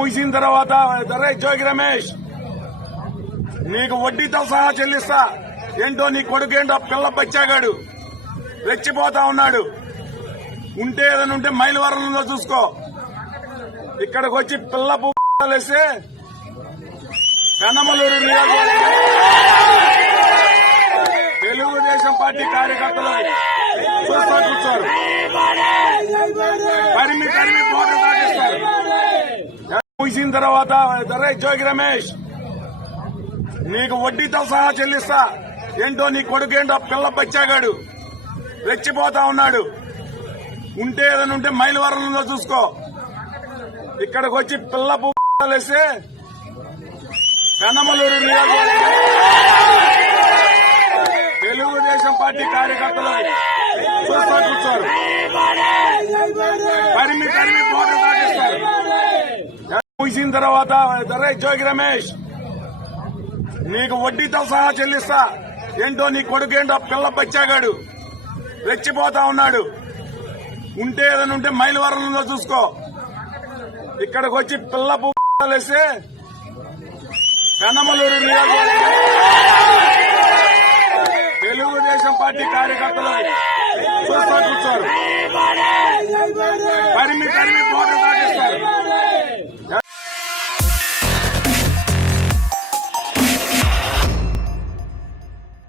ముగిసిన తర్వాత దరై జోగి రమేష్ నీకు వడ్డీతో సహా చెల్లిస్తా. ఏంటో నీ కొడుకేంటో పిల్ల బచ్చాగాడు రెచ్చిపోతా ఉన్నాడు. ఉంటే ఏదైనా ఉంటే మైలవరంలో చూసుకో. ఇక్కడికి వచ్చి పిల్ల పువ్వులేస్తే పెనమలూరు నియోజకవర్గం తెలుగుదేశం పార్టీ కార్యకర్తలు చూస్తా కూర్చోరు. కరిమి పోత సాగిస్తారు. ముగిసిన తర్వాత దరై జోగి రమేష్ నీకు వడ్డీతో సహా చెల్లిస్తా. ఏంటో నీ కొడుకేంటో పిల్ల బచ్చాగాడు రెచ్చిపోతా ఉన్నాడు. ఉంటే ఏదైనా ఉంటే మైలవరంలో చూసుకో. ఇక్కడికి వచ్చి పిల్ల పువ్వులేస్తే పెనమలూరు నియోజకవర్గం తెలుగుదేశం పార్టీ కార్యకర్తలు చూస్తా కూర్చోరు. కరిమి పోత సాగిస్తారు. ముగిసిన తర్వాత దరై జోగి రమేష్ నీకు వడ్డీతో సహా చెల్లిస్తా. ఏంటో నీ కొడుకేంటో పిల్ల బచ్చాగాడు రెచ్చిపోతా ఉన్నాడు. ఉంటే ఏదైనా ఉంటే మైలవరంలో చూసుకో. ఇక్కడికి వచ్చి పిల్ల పువ్వులేస్తే పెనమలూరు నియోజకవర్గం తెలుగుదేశం పార్టీ కార్యకర్తలు చూస్తా కూర్చోరు.